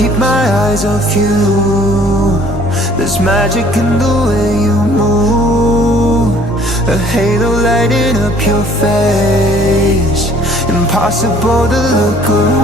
Keep my eyes off you. There's magic in the way you move. A halo lighting up your face. Impossible to look away.